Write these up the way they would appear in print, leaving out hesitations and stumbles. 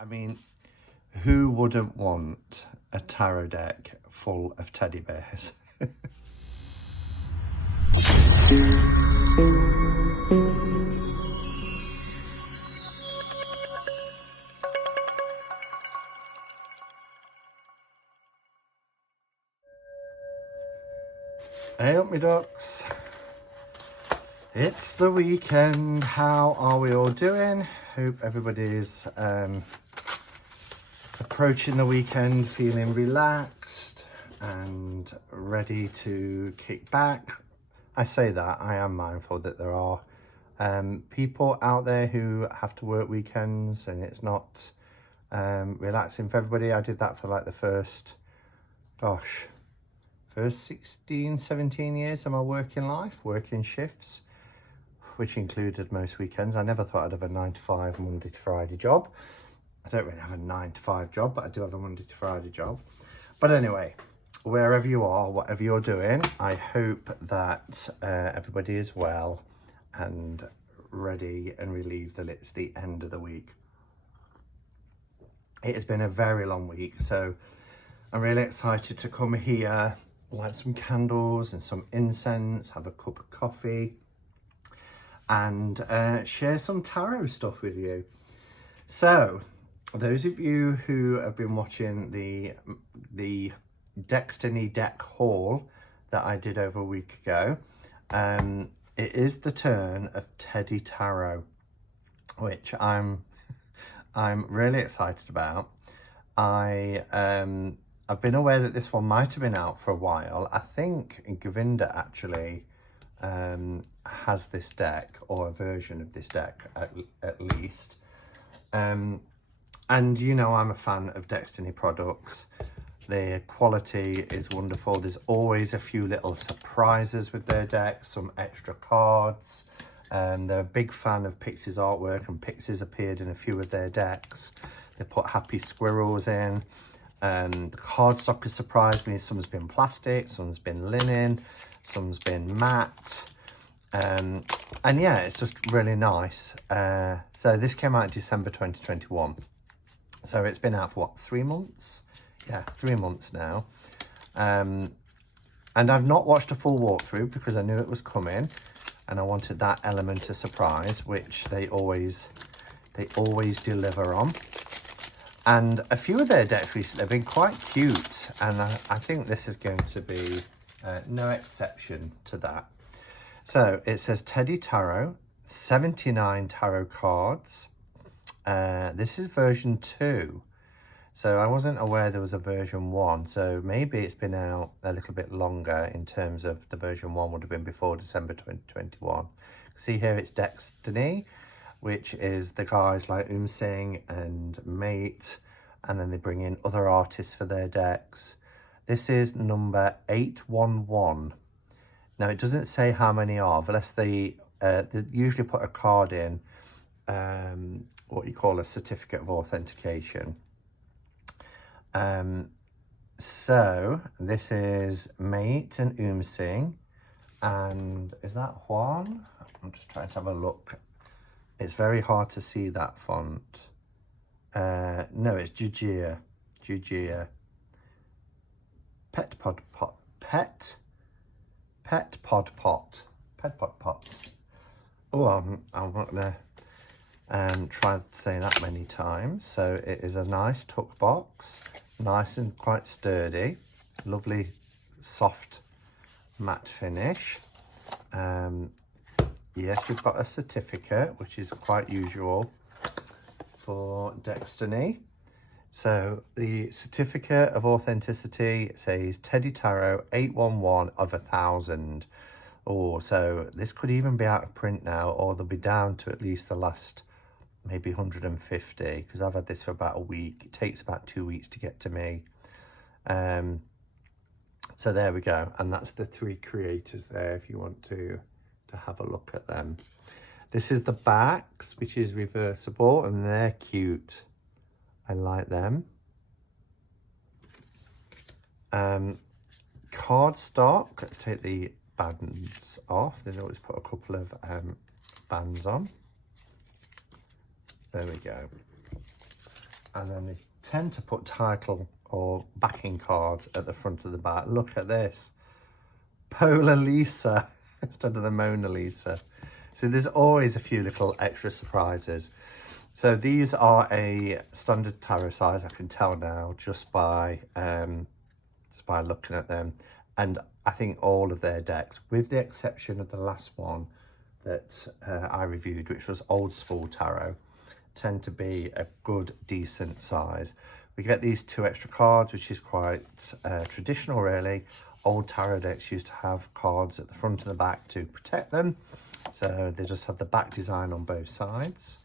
I mean, who wouldn't want a tarot deck full of teddy bears? Hey up, me ducks. It's the weekend. How are we all doing? Hope everybody's approaching the weekend feeling relaxed and ready to kick back. I say that, I am mindful that there are people out there who have to work weekends and it's not relaxing for everybody. I did that for like the first 16, 17 years of my working life, working shifts, which included most weekends. I never thought I'd have a 9 to 5 Monday to Friday job. I don't really have a 9 to 5 job, but I do have a Monday to Friday job. But anyway, wherever you are, whatever you're doing, I hope that everybody is well and ready and relieved that it's the end of the week. It has been a very long week, so I'm really excited to come here, light some candles and some incense, have a cup of coffee, and share some tarot stuff with you. So, those of you who have been watching the Destiny deck haul that I did over a week ago, it is the turn of Teddy Tarot, which I'm really excited about. I've been aware that this one might have been out for a while. I think Govinda actually has this deck, or a version of this deck at least. And you know I'm a fan of Destiny products. Their quality is wonderful. There's always a few little surprises with their decks, some extra cards. They're a big fan of Pixie's artwork, and Pixie's appeared in a few of their decks. They put happy squirrels in. The cardstock has surprised me. Some's been plastic, some's been linen, some's been matte. And yeah, it's just really nice. So this came out in December 2021. So it's been out for what, 3 months? Yeah, 3 months now. And I've not watched a full walkthrough because I knew it was coming and I wanted that element of surprise, which they always deliver on. And a few of their decks recently have been quite cute, and I think this is going to be no exception to that. So it says Teddy Tarot, 79 tarot cards. This is version 2. So I wasn't aware there was a version 1. So maybe it's been out a little bit longer in terms of the version 1 would have been before December 2021. See here it's Destiny, which is the guys like Singh and Mate, and then they bring in other artists for their decks. This is number 811. Now it doesn't say how many are, unless they usually put a card in, what you call a certificate of authentication. So this is Mate and Singh, and is that Juan? I'm just trying to have a look. It's very hard to see that font. No, it's Jujia. Pet Pod Pot. Oh, I'm not gonna try saying that many times. So it is a nice tuck box, nice and quite sturdy, lovely soft matte finish. Yes, we've got a certificate, which is quite usual for Destiny. So the certificate of authenticity says Teddy Tarot 811 of 1,000. Oh, so this could even be out of print now, or they'll be down to at least the last maybe 150, because I've had this for about a week. It takes about 2 weeks to get to me. So there we go, and that's the 3 creators there if you want to have a look at them. This is the backs, which is reversible, and they're cute. I like them. Cardstock, let's take the bands off. They always put a couple of bands on. There we go. And then they tend to put title or backing cards at the front of the back. Look at this. Polar Lisa instead of the Mona Lisa. So there's always a few little extra surprises. So these are a standard tarot size, I can tell now just by looking at them. And I think all of their decks, with the exception of the last one that I reviewed, which was Old School Tarot, tend to be a good, decent size. We get these 2 extra cards, which is quite traditional, really. Old tarot decks used to have cards at the front and the back to protect them. So they just have the back design on both sides.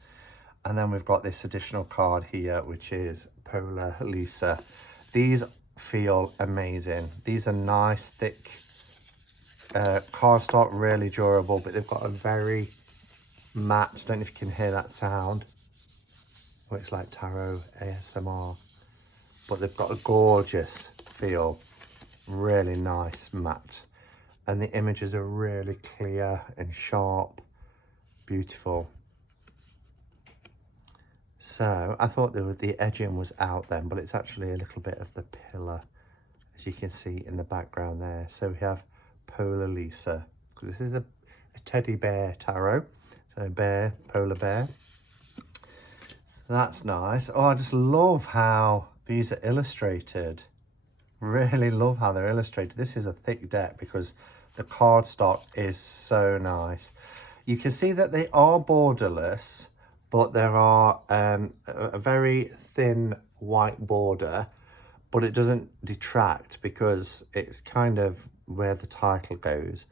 And then we've got this additional card here, which is Polar Lisa. These feel amazing. These are nice, thick cardstock, really durable, but they've got a very matte, don't know if you can hear that sound. Oh, it's like tarot ASMR. But they've got a gorgeous feel, really nice matte. And the images are really clear and sharp, beautiful. So I thought the edging was out then, but it's actually a little bit of the pillar, as you can see in the background there. So we have Polar Lisa, because this is a teddy bear tarot. So bear, polar bear. So that's nice. Oh, I just love how these are illustrated. Really love how they're illustrated. This is a thick deck because the cardstock is so nice. You can see that they are borderless, but there are a very thin white border, but it doesn't detract because it's kind of where the title goes.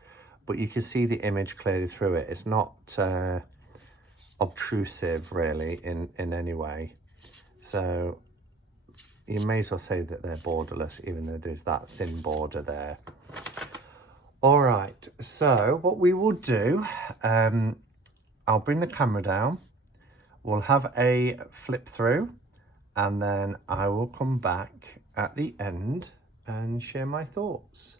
But you can see the image clearly through it. It's not obtrusive really in any way. So you may as well say that they're borderless, even though there's that thin border there. All right, so what we will do, I'll bring the camera down. We'll have a flip through, and then I will come back at the end and share my thoughts.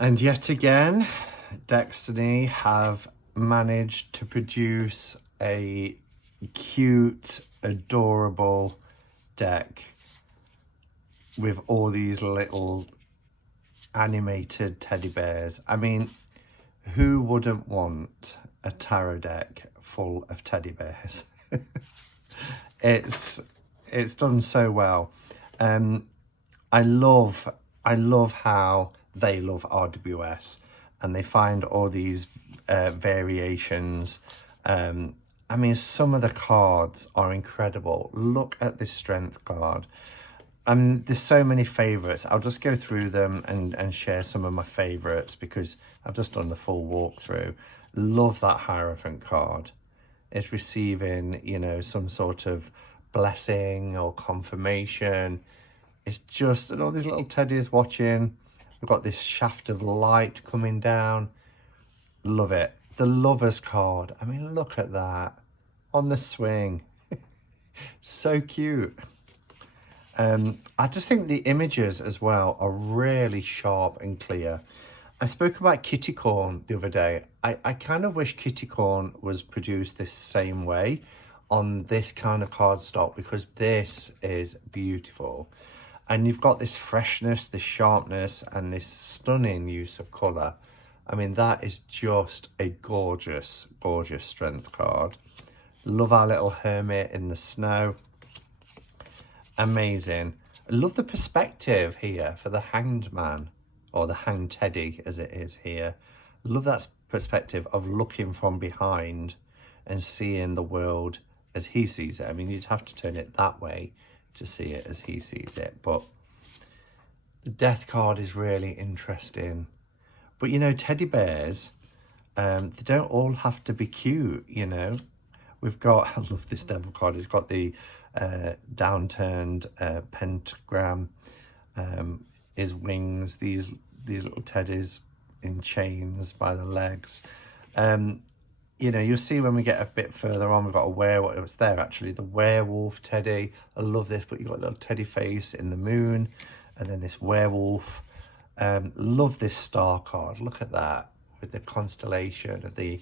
And yet again, Destiny have managed to produce a cute, adorable deck with all these little animated teddy bears. I mean, who wouldn't want a tarot deck full of teddy bears? It's done so well. I love how they love RWS, and they find all these variations. I mean, some of the cards are incredible. Look at this strength card. There's so many favourites. I'll just go through them and share some of my favourites because I've just done the full walkthrough. Love that Hierophant card. It's receiving, you know, some sort of blessing or confirmation. It's just, and all these little teddies watching. We've got this shaft of light coming down. Love it. The Lovers card. I mean, look at that. On the swing. So cute. I just think the images as well are really sharp and clear. I spoke about Kitty Corn the other day. I kind of wish Kitty Corn was produced this same way on this kind of cardstock, because this is beautiful. And you've got this freshness, this sharpness, and this stunning use of colour. I mean, that is just a gorgeous, gorgeous strength card. Love our little hermit in the snow. Amazing. I love the perspective here for the hanged man, or the hanged teddy as it is here. Love that perspective of looking from behind and seeing the world as he sees it. I mean, you'd have to turn it that way to see it as he sees it, but the death card is really interesting. But you know, teddy bears, they don't all have to be cute, you know. We've got, I love this devil card, it's got the downturned pentagram, his wings, these little teddies in chains by the legs. You know, you'll see when we get a bit further on, we've got a werewolf. It was there actually, the werewolf teddy. I love this, but you've got a little teddy face in the moon, and then this werewolf. Love this star card. Look at that, with the constellation of the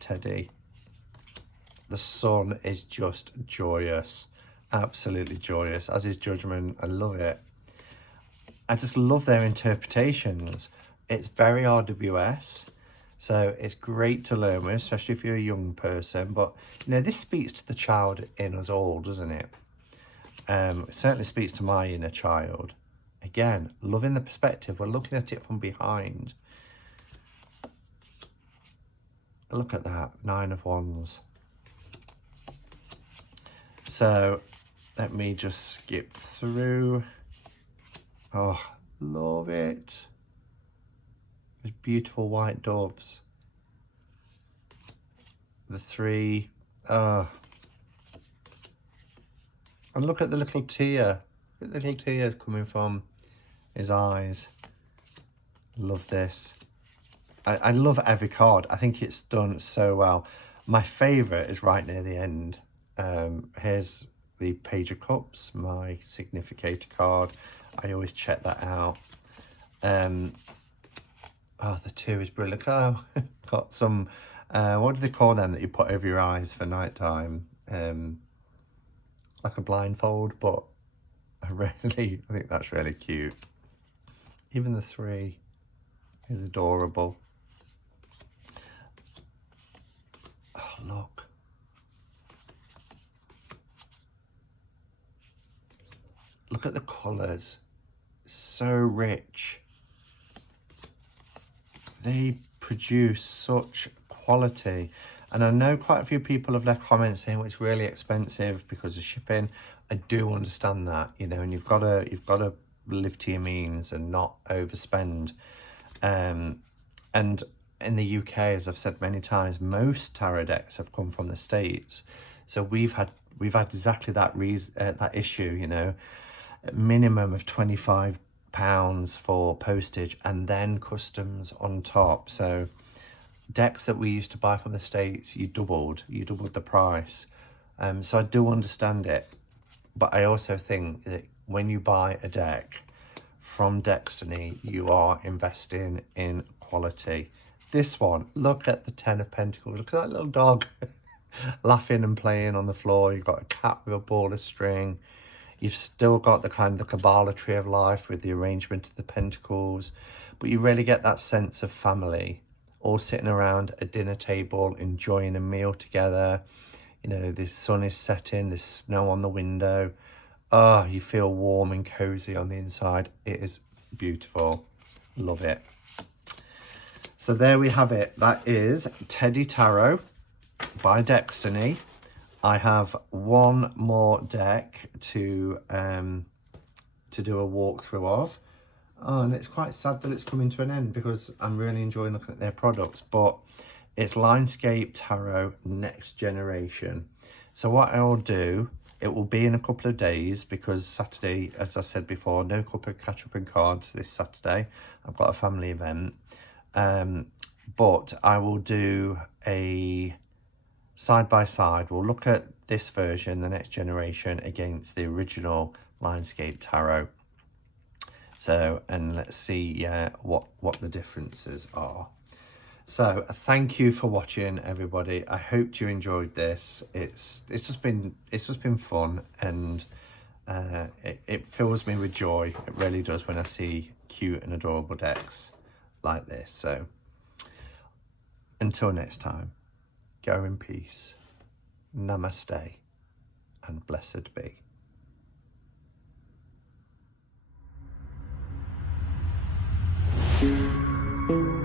teddy. The sun is just joyous, absolutely joyous, as is Judgment. I love it. I just love their interpretations. It's very RWS. So it's great to learn with, especially if you're a young person. But, you know, this speaks to the child in us all, doesn't it? It certainly speaks to my inner child. Again, loving the perspective. We're looking at it from behind. Look at that, 9 of Wands. So let me just skip through. Oh, love it. Those beautiful white doves. The 3. Oh. And look at the little tear. The little tears coming from his eyes. Love this. I love every card. I think it's done so well. My favourite is right near the end. Here's the Page of Cups, my significator card. I always check that out. Oh, the 2 is brilliant. Oh, got some, what do they call them that you put over your eyes for nighttime? Like a blindfold, but I think that's really cute. Even the 3 is adorable. Oh, look. Look at the colours. So rich. They produce such quality. And I know quite a few people have left comments saying, well, it's really expensive because of shipping. I do understand that, you know, and you've got to live to your means and not overspend. And in the UK, as I've said many times, most tarot decks have come from the States. So we've had exactly that that issue, you know, a minimum of £25 for postage and then customs on top. So decks that we used to buy from the States, you doubled the price. So I do understand it, but I also think that when you buy a deck from Destiny, you are investing in quality. This one, look at the 10 of Pentacles. Look at that little dog laughing and playing on the floor. You've got a cat with a ball of string. You've still got the kind of the Kabbalah tree of life with the arrangement of the pentacles, but you really get that sense of family, all sitting around a dinner table, enjoying a meal together. You know, the sun is setting, there's snow on the window. Oh, you feel warm and cozy on the inside. It is beautiful. Love it. So there we have it. That is Teddy Tarot by Destiny. I have one more deck to do a walkthrough of. Oh, and it's quite sad that it's coming to an end because I'm really enjoying looking at their products, but it's Linescape Tarot Next Generation. So what I'll do, it will be in a couple of days because Saturday, as I said before, no couple of catch up and cards this Saturday. I've got a family event. But I will do a side by side. We'll look at this version, the Next Generation, against the original Linescape Tarot. So, and let's see what the differences are. So thank you for watching, everybody. I hope you enjoyed this. It's just been fun, and it fills me with joy. It really does when I see cute and adorable decks like this. So until next time, go in peace. Namaste and blessed be. Thank you.